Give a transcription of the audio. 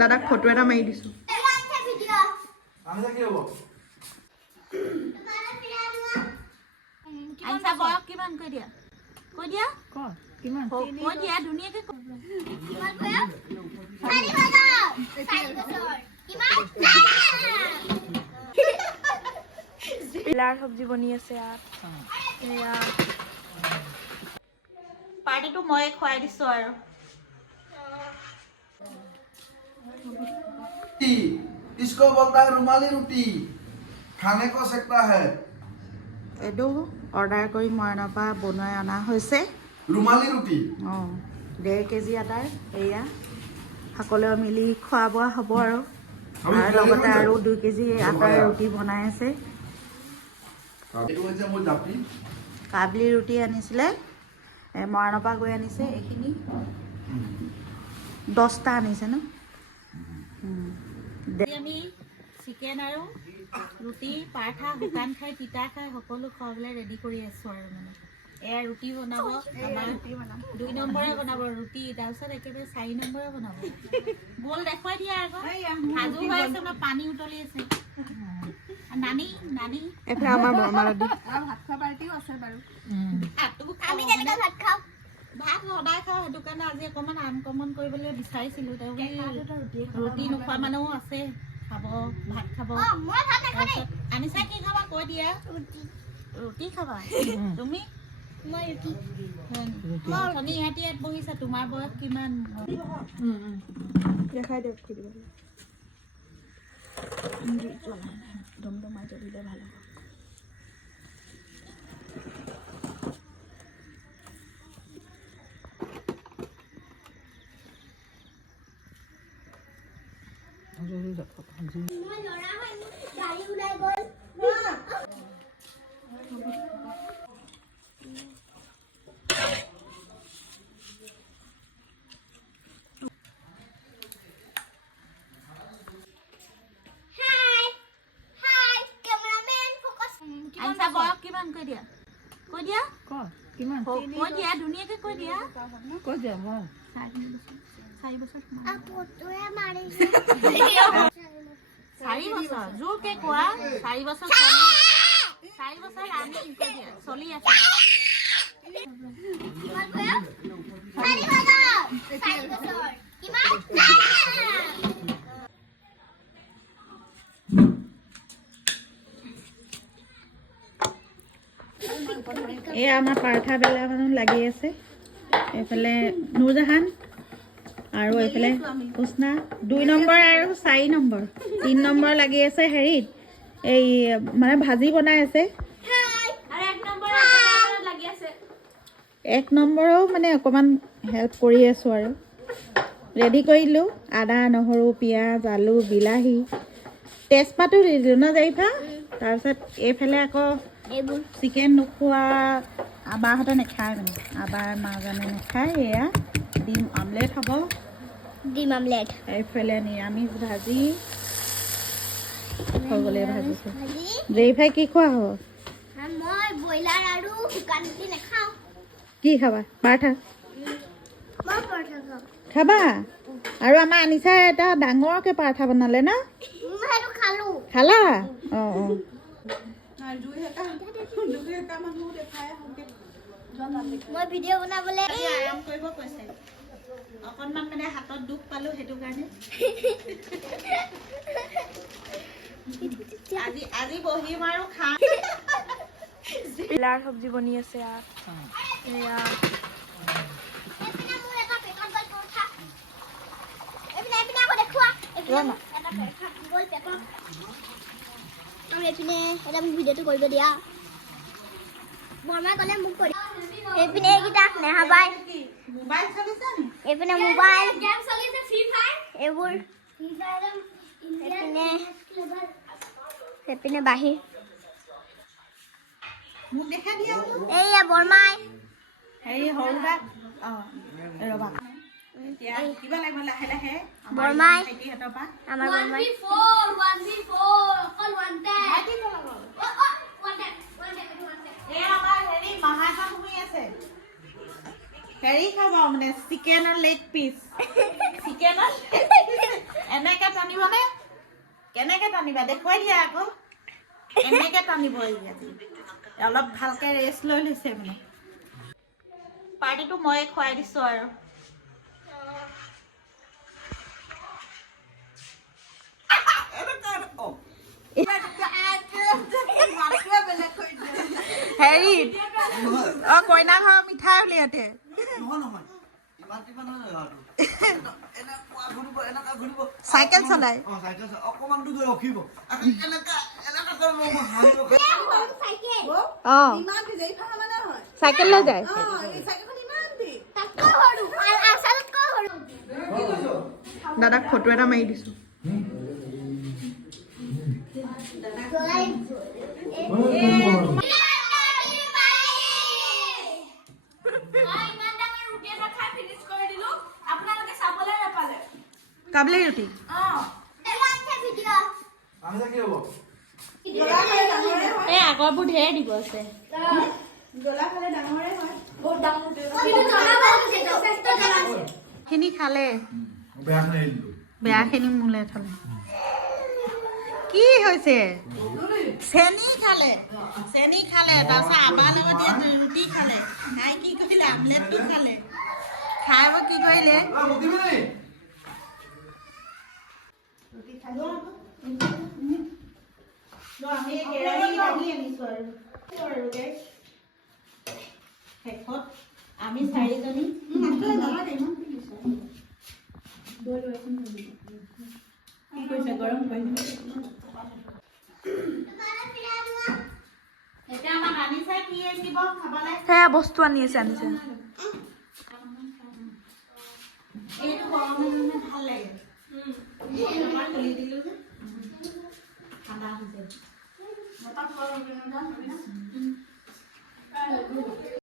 দাদাক ফটো এটা মাৰি দিছো আইছা বয়স কিমান কৈ দিয়া কিমান কৈ দিয়া ধুনীয়াকে বিলাৰ সবজি বনি আছে পাৰ্টিটো মই খুৱাই দিছো আৰু इसको बोलता है रुमाली रोटी खाने को सकता है এইটো অৰ্ডাৰ কৰি মৰাণৰ পৰা বনাই অনা হৈছে रुमाली रोटी 1.5 কেজি আটাৰ এয়া সকলোৱে মিলি খোৱা বোৱা হ'ব আৰু লগতে আৰু 2 কেজি আটাৰ ৰুটি বনাই আছে কাবলি ৰুটি আনিছিলে মৰাণৰ পৰা গৈ আনিছে এইখিনি 10টা আনিছে ন আমি চিকেন আৰু ৰুটি পাৰঠা শুকান খাই তিতা খাই সকলো খোৱাবলৈ ৰেডি কৰি আছো আৰু মানে এয়া ৰুটি বনাব আমাৰ 2 নম্বৰে বনাব ৰুটি তাৰপিছত একেবাৰে 4 নম্বৰে বনাব বল দেখুৱাই দিয়া আকৌ সাজু হৈ আছে না পানী উতলি আছে নানি এফালে আমাৰ বৰমালত দি ভাত খোৱা পাৰ্টিও আছে বাৰু আমি কেনেকৈ ভাত খাওঁ ভাত সদায় খাওঁ সেইটো কাৰণে আজি অকণমান আনকমন কৰিবলৈ বিচাৰিছিলোঁ ৰুটি নোখোৱা মানুহো আছে খাব ভাত খাব আনিছা কি খাবা কৈ দিয়া ৰুটি খাবা তুমি তুমি ইহঁতি ইয়াত বহিছা তোমাৰ বয়স কিমান দেখাই দিয়ক দমদমাই জ্বলিলে ভাল হ'ব আইছা বয়স কিমান কৈ দিয়া কিমান কৈ দিয়া ধুনীয়াকে কৈ দিয়া 4 বছৰ 4 বছৰ জোৰকে কোৱা 4 বছৰ 4 বছৰ আমি কৈ দিয়া চলি আছে এয়া আমাৰ পাৰঠা বেলা মানুহ লাগি আছে এইফালে নুৰজাহান আৰু এইফালে উষ্ণা 2 নম্বৰ আৰু 4 নম্বৰ 3 নম্বৰ লাগি আছে হেৰিত এই মানে ভাজি বনাই আছে এক নম্বৰো মানে অকণমান হেল্প কৰি আছো আৰু ৰেডি কৰিলোঁ আদা নহৰু পিঁয়াজ আলু বিলাহী তেজপাতো দি দিলোঁ ন জাৰিফা তাৰপিছত এইফালে আকৌ এইবোৰ চিকেন নোখোৱা আবাহঁতে নাখায় মানে আবাৰ মাজনে নাখায় এয়া ডিম আমলেট হ'ব ডিম আমলেট এইফালে নিৰামিষ ভাজি সকলোৱে ভাজিছে জাৰিফাই কি খোৱা হ'ব মই ব্ৰইলাৰ আৰু শুকান ৰুটি নাখাওঁ কি খাবা পাৰঠা খাবা আৰু আমাৰ আনিছা এটা ডাঙৰকে পাৰঠা বনালে ন খালা অঁ মই ভিডিঅ' বনাবলৈ আৰাম কৰিব কৈছে অকণমান মানে হাতত দুখ পালোঁ সেইটো কাৰণে আজি বহিম আৰু খাম বিলাৰ সবজি বনি আছে এইপিনে এটা মোক ভিডিঅ'টো কৰিব দিয়া বৰমাই ক'লে মোক কৰি এইপিনে এইকেইটা নেহাবাই মোবাইল চলিছে নি এইপিনে মোবাইল গেম চলিছে ফ্ৰী ফায়াৰ এইবোৰ এইপিনে বাহিৰ মোক দেখা দিয়া এইয়া বৰমাই হেৰি সৰুবা ৰ'বা কিবা লাগিব লাহে লাহে বৰমাই ভাইটিহঁতৰ পৰা আমাৰ বৰমাই 1v4 আমাৰ হেৰি মহাজন শুই আছে হেৰি খাব মানে চিকেনৰ লেগ পিচ চিকেনৰ এনেকে টানিবনে? কেনেকে টানিবা দেখুৱাই দিয়া আকৌ। এনেকে টানিব আজি। অলপ ভালকে ৰেষ্ট লৈ লৈছে মানে। পাৰ্টিটো মই খুৱাই দিছোঁ আৰু। হেৰি অ' কইনা ঘৰৰ মিঠাই উলিয়াতে নহয় ইমান টিপা নহয় ল'ৰাটো এনেকুৱা ঘূৰিব এনেকুৱা ঘূৰিব চাইকেল চলাই অ চাইকেল অকমান দূৰ গৈ ৰখিব এনেকুৱা কৰিব মই হাঁহিব অ' চাইকেল লৈ যায় দাদাক ফটো এটা মাৰি দিছো কাবলি ৰুটি আমি কি হ'ব এই আগৰবোৰ ঢেৰ দিব আছে খিনি খালে বেয়া খাই আহিলো বেয়াখিনি মোলে থলে কি হৈছে চেনি খালে তাৰপিছত আবাৰ লগত ৰুটি খালে খাই কি কৰিলে আমলেটটো খালে খাই কি কৰিলে আমি কেৰাহী দাঙি আনিছো আৰু শেষত আমি চাৰিজনী কি কৈছে গৰম কৰিছে এতিয়া আমাক আনিছে কি দিব খাবলৈ সেয়া বস্তু আনিছে এইটো গৰমে ভাল লাগে খুলি দিলো যে ঠাণ্ডা হৈছে